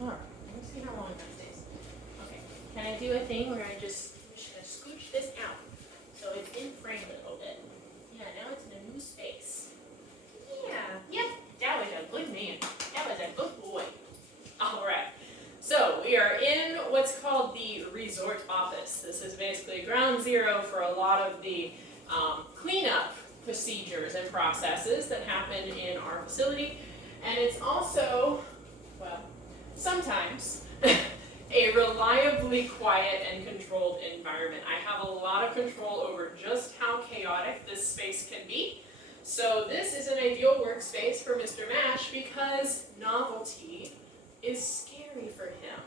Alright, let me see how long that stays. Okay, can I do a thing where I'm just gonna scooch this out so it's in frame a little bit? Yeah, now it's in a new space. Yeah, yep, that was a good man. That was a good boy. Alright, so we are in what's called the resort office. This is basically ground zero for a lot of the cleanup procedures and processes that happen in our facility. And it's also, well, sometimes a reliably quiet and controlled environment. I have a lot of control over just how chaotic this space can be. So this is an ideal workspace for Mr. Mash because novelty is scary for him.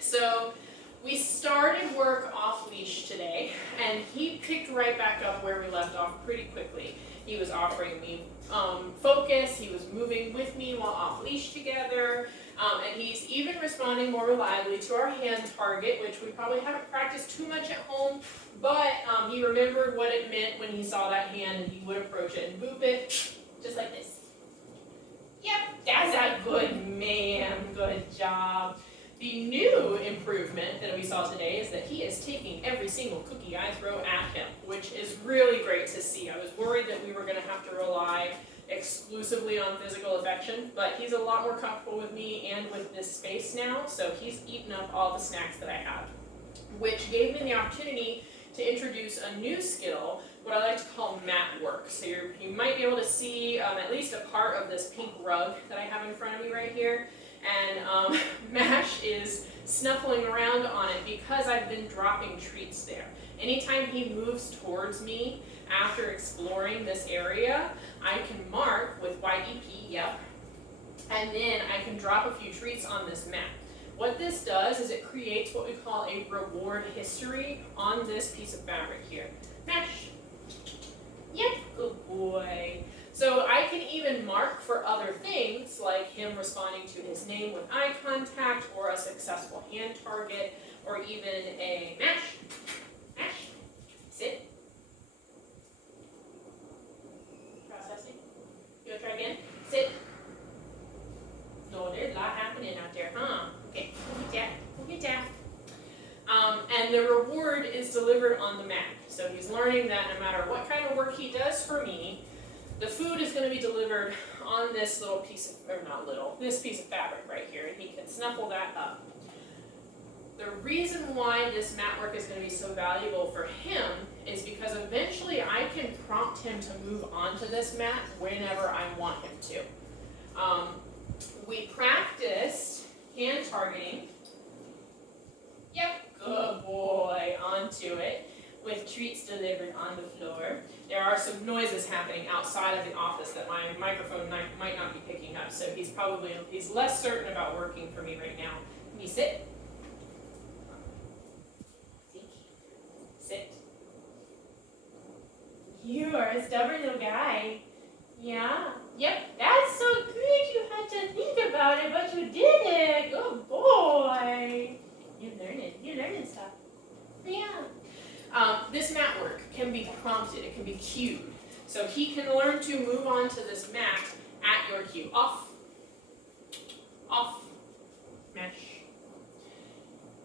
So we started work off leash today, and he picked right back up where we left off pretty quickly. He was offering me focus, he was moving with me while off leash together, and he's even responding more reliably to our hand target, which we probably haven't practiced too much at home, but he remembered what it meant when he saw that hand, and he would approach it and boop it, just like this. Yep, that's a good man, good job. The new improvement that we saw today is that he is taking every single cookie I throw at him, which is really great to see. I was worried that we were going to have to rely exclusively on physical affection, but he's a lot more comfortable with me and with this space now, so he's eaten up all the snacks that I have, which gave me the opportunity to introduce a new skill, what I like to call mat work. So you might be able to see at least a part of this pink rug that I have in front of me right here. And Mash is snuffling around on it because I've been dropping treats there. Anytime he moves towards me after exploring this area, I can mark with YEP, yep, and then I can drop a few treats on this map. What this does is it creates what we call a reward history on this piece of fabric here. Mash. Yep, good boy. So I can even mark for other things, like him responding to his name with eye contact, or a successful hand target, or even a mash. Mash. Sit. Processing. You want to try again? Sit. No, there's a lot happening out there, huh? Okay, go get that. Go get that. And the reward is delivered on the mat. So he's learning that no matter what kind of work he does for me, the food is going to be delivered on this little piece of, or not little, this piece of fabric right here, and he can snuffle that up. The reason why this mat work is going to be so valuable for him is because eventually I can prompt him to move onto this mat whenever I want him to. We practiced hand targeting. Yep, good boy, onto it, with treats delivered on the floor. There are some noises happening outside of the office that my microphone might not be picking up, so he's less certain about working for me right now. Can you sit? Sit. You are a stubborn little guy. Yeah. Yep, that's so good. You had to think about it, but you did it. Good boy. You're learning stuff. Yeah. This mat work can be prompted, it can be cued. So he can learn to move on to this mat at your cue. Off, off, mash.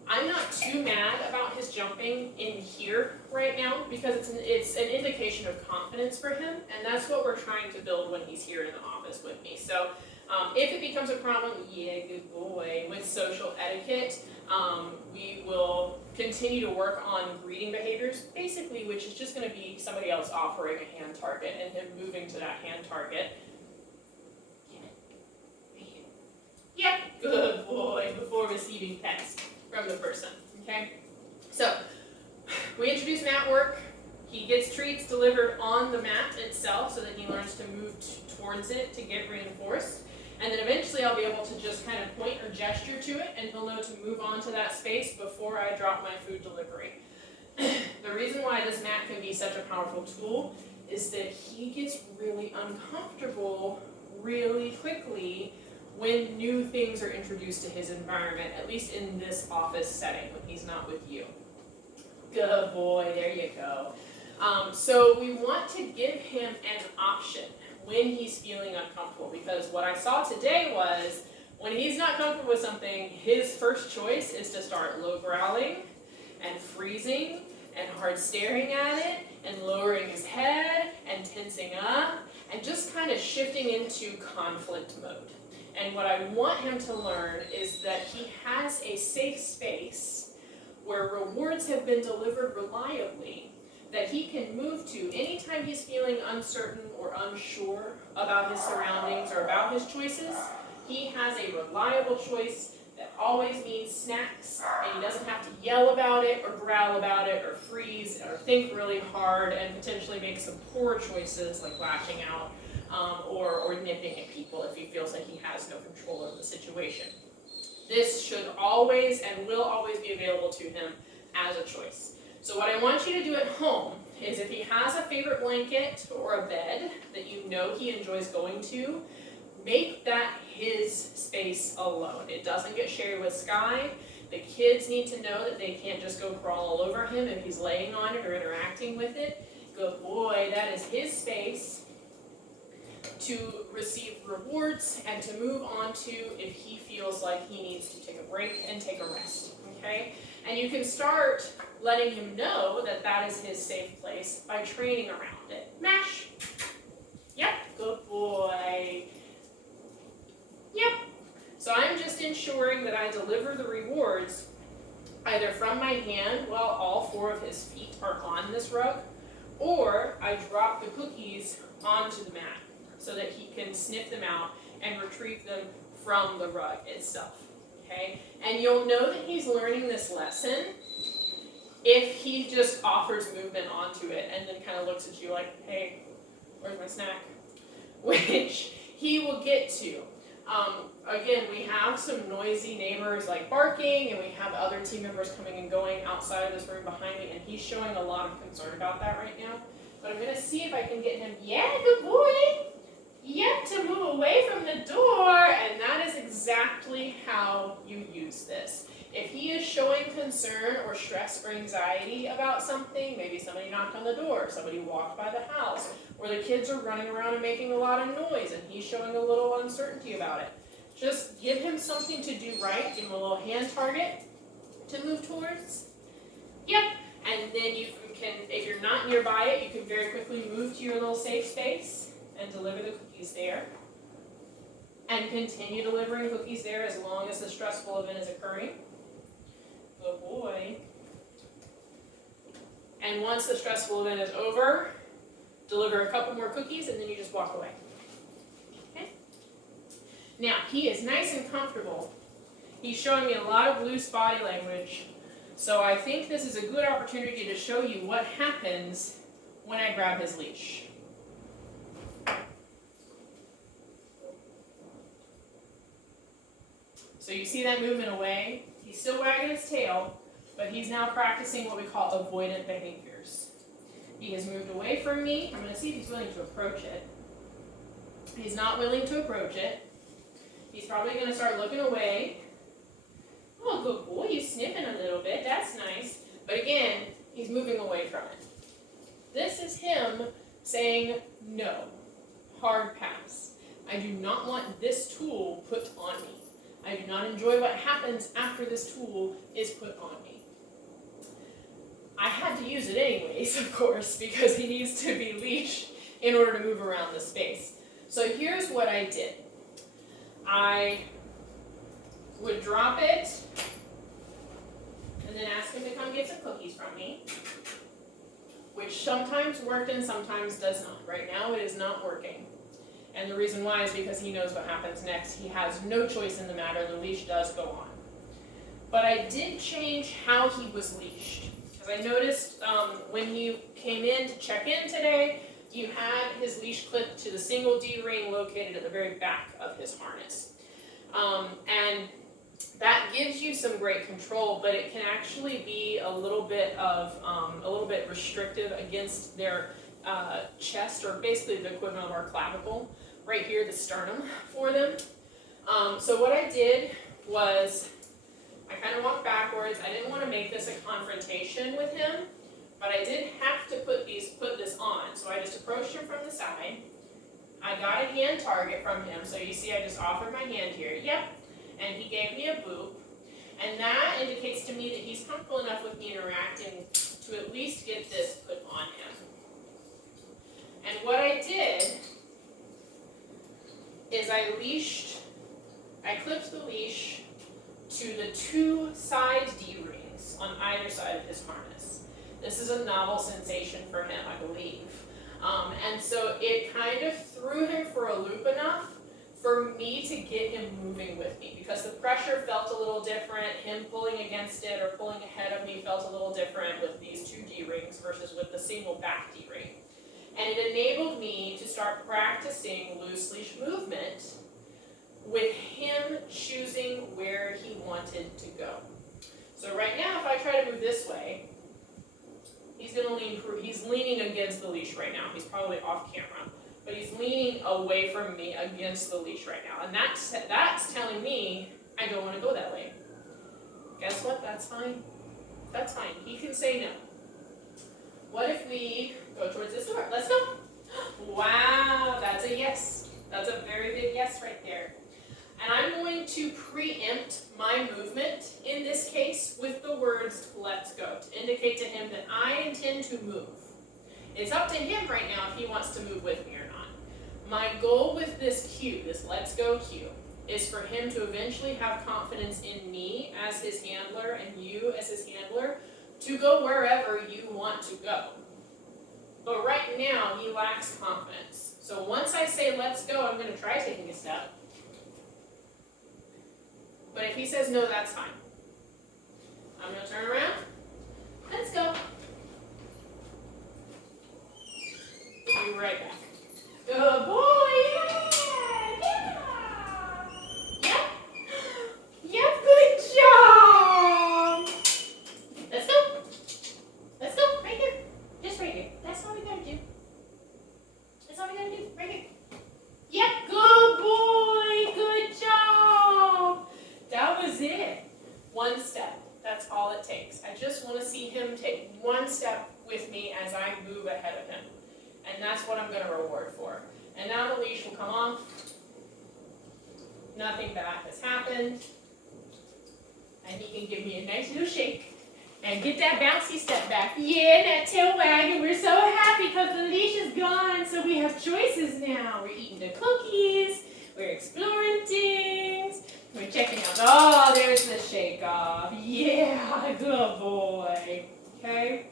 I'm not too mad about his jumping in here right now because it's an indication of confidence for him, and that's what we're trying to build when he's here in the office with me. So if it becomes a problem, yeah, good boy, with social etiquette, we will continue to work on greeting behaviors, basically, which is just going to be somebody else offering a hand target and him moving to that hand target. Yep, good boy, before receiving pets from the person, okay? So, we introduce mat work. He gets treats delivered on the mat itself so that he learns to move towards it to get reinforced. And then eventually I'll be able to just kind of point or gesture to it, and he'll know to move on to that space before I drop my food delivery. The reason why this mat can be such a powerful tool is that he gets really uncomfortable really quickly when new things are introduced to his environment, at least in this office setting when he's not with you. Good boy, there you go. So we want to give him an option when he's feeling uncomfortable, because what I saw today was When he's not comfortable with something, his first choice is to start low growling and freezing and hard staring at it and lowering his head and tensing up and just kind of shifting into conflict mode. And what I want him to learn is that he has a safe space where rewards have been delivered reliably that he can move to anytime he's feeling uncertain or unsure about his surroundings or about his choices. He has a reliable choice that always means snacks, and he doesn't have to yell about it or growl about it or freeze or think really hard and potentially make some poor choices like lashing out or nipping at people if he feels like he has no control over the situation. This should always and will always be available to him as a choice. So what I want you to do at home is if he has a favorite blanket or a bed that you know he enjoys going to, make that his space alone. It doesn't get shared with Sky. The kids need to know that they can't just go crawl all over him if he's laying on it or interacting with it. Good boy, that is his space to receive rewards and to move on to if he feels like he needs to take a break and take a rest, okay? And you can start letting him know that that is his safe place by training around it. Mash. Yep, good boy. Yep. So I'm just ensuring that I deliver the rewards either from my hand while all 4 of his feet are on this rug, or I drop the cookies onto the mat so that he can sniff them out and retrieve them from the rug itself. Okay? And you'll know that he's learning this lesson if he just offers movement onto it and then kind of looks at you like, hey, where's my snack? Which he will get to. Again, we have some noisy neighbors like barking, and we have other team members coming and going outside of this room behind me, and he's showing a lot of concern about that right now. But I'm going to see if I can get him, yeah, good boy, yep, to move away from the door, and that is exactly how you use this. If he is showing concern or stress or anxiety about something, maybe somebody knocked on the door, somebody walked by the house, or the kids are running around and making a lot of noise and he's showing a little uncertainty about it, just give him something to do right, give him a little hand target to move towards. Yep, and then you can, if you're not nearby it, you can very quickly move to your little safe space and deliver the cookies there. And continue delivering cookies there as long as the stressful event is occurring. Good boy. And once the stressful event is over, deliver a couple more cookies and then you just walk away. Okay? Now, he is nice and comfortable. He's showing me a lot of loose body language. So I think this is a good opportunity to show you what happens when I grab his leash. So you see that movement away? He's still wagging his tail, but he's now practicing what we call avoidant behaviors. He has moved away from me. I'm going to see if he's willing to approach it. He's not willing to approach it. He's probably going to start looking away. Oh, good boy, he's sniffing a little bit. That's nice. But again, he's moving away from it. This is him saying no. Hard pass. I do not want this tool put on me. I do not enjoy what happens after this tool is put on me. I had to use it anyways, of course, because he needs to be leashed in order to move around the space. So here's what I did. I would drop it and then ask him to come get some cookies from me, which sometimes worked and sometimes does not. Right now it is not working. And the reason why is because he knows what happens next. He has no choice in the matter. The leash does go on. But I did change how he was leashed. Because I noticed when you came in to check in today, you had his leash clipped to the single D-ring located at the very back of his harness. And that gives you some great control, but it can actually be a little bit restrictive against their chest, or basically the equivalent of our clavicle, right here, the sternum for them. So what I did was I kind of walked backwards. I didn't want to make this a confrontation with him, but I did have to put this on. So I just approached him from the side. I got a hand target from him. So you see I just offered my hand here. Yep. and he gave me a boop, and that indicates to me that he's comfortable enough with me interacting to at least get this put on him. And what I did is I clipped the leash to the 2 side D-rings on either side of his harness. This is a novel sensation for him, I believe. And so it kind of threw him for a loop enough for me to get him moving with me, because the pressure felt a little different. Him pulling against it or pulling ahead of me felt a little different with these 2 D-rings versus with the single back D-ring. And it enabled me to start practicing loose leash movement with him choosing where he wanted to go. So right now, if I try to move this way, he's leaning against the leash right now. He's probably off camera, but he's leaning away from me against the leash right now. And that's telling me I don't want to go that way. Guess what? That's fine. That's fine. He can say no. What if we go towards this door? Let's go. Wow, that's a yes. That's a very big yes right there. And I'm going to preempt my movement in this case with the words let's go to indicate to him that I intend to move. It's up to him right now if he wants to move with me or not. My goal with this cue, this let's go cue, is for him to eventually have confidence in me as his handler and you as his handler to go wherever you want to go. But right now, he lacks confidence. So once I say let's go, I'm going to try taking a step. But if he says no, that's fine. I'm going to turn around. Let's go. Be right back. Good boy. Yeah. Yep. Yep. Good job. Let's go. Let's go. Right here. Just right here. That's all we gotta do. That's all we gotta do. Right here. Yep. Good boy. Good job. That was it. One step. That's all it takes. I just want to see him take one step with me as I move ahead of him. And that's what I'm going to reward for. And now the leash will come off. Nothing bad has happened. And he can give me a nice little shake and get that bouncy step back. Yeah, that tail wag, and we're so happy because the leash is gone, so we have choices now. We're eating the cookies. We're exploring things. We're checking out. Oh, there's the shake off. Yeah, good boy. Okay.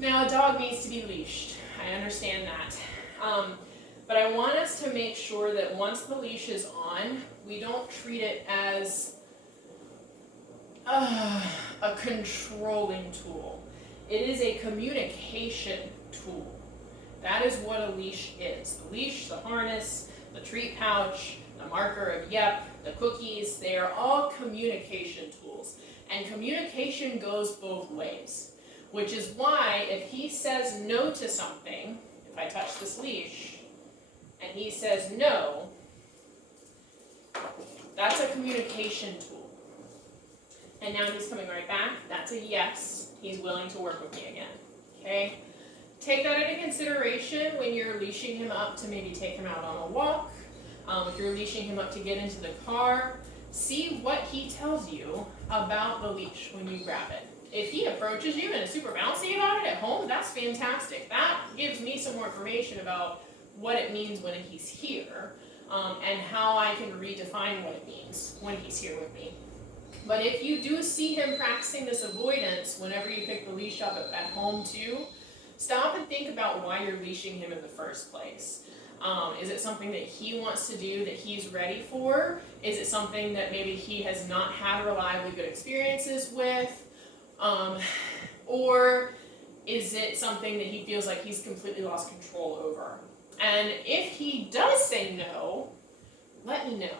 Now, a dog needs to be leashed. I understand that. But I want us to make sure that once the leash is on, we don't treat it as a controlling tool. It is a communication tool. That is what a leash is. The leash, the harness, the treat pouch, the marker of yep, the cookies, they are all communication tools. And communication goes both ways. Which is why if he says no to something, if I touch this leash, and he says no, that's a communication tool. And now he's coming right back, that's a yes, he's willing to work with me again, okay? Take that into consideration when you're leashing him up to maybe take him out on a walk. If you're leashing him up to get into the car, see what he tells you about the leash when you grab it. If he approaches you and is super bouncy about it at home, that's fantastic. That gives me some more information about what it means when he's here, and how I can redefine what it means when he's here with me. But if you do see him practicing this avoidance whenever you pick the leash up at home too, stop and think about why you're leashing him in the first place. Is it something that he wants to do that he's ready for? Is it something that maybe he has not had reliably good experiences with? Or is it something that he feels like he's completely lost control over? And if he does say no, let me know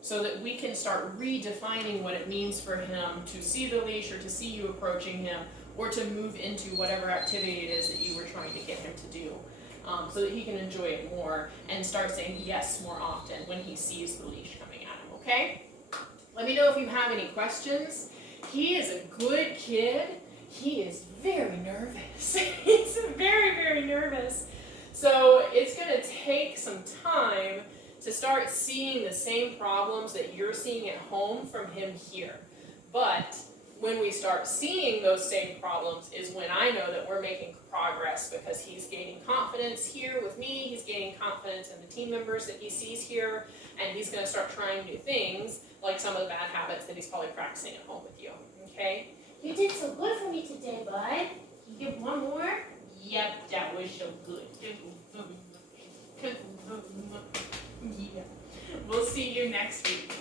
so that we can start redefining what it means for him to see the leash or to see you approaching him or to move into whatever activity it is that you were trying to get him to do, so that he can enjoy it more and start saying yes more often when he sees the leash coming at him, okay? Let me know if you have any questions. He is a good kid. He is very nervous. He's very, very nervous. So it's going to take some time to to start seeing the same problems that you're seeing at home from him here. But when we start seeing those same problems is when I know that we're making progress, because he's gaining confidence here with me, he's gaining confidence in the team members that he sees here, and he's going to start trying new things, like some of the bad habits that he's probably practicing at home with you, okay? You did so good for me today, bud. Can you give one more? Yep, that was so good. Yeah. We'll see you next week.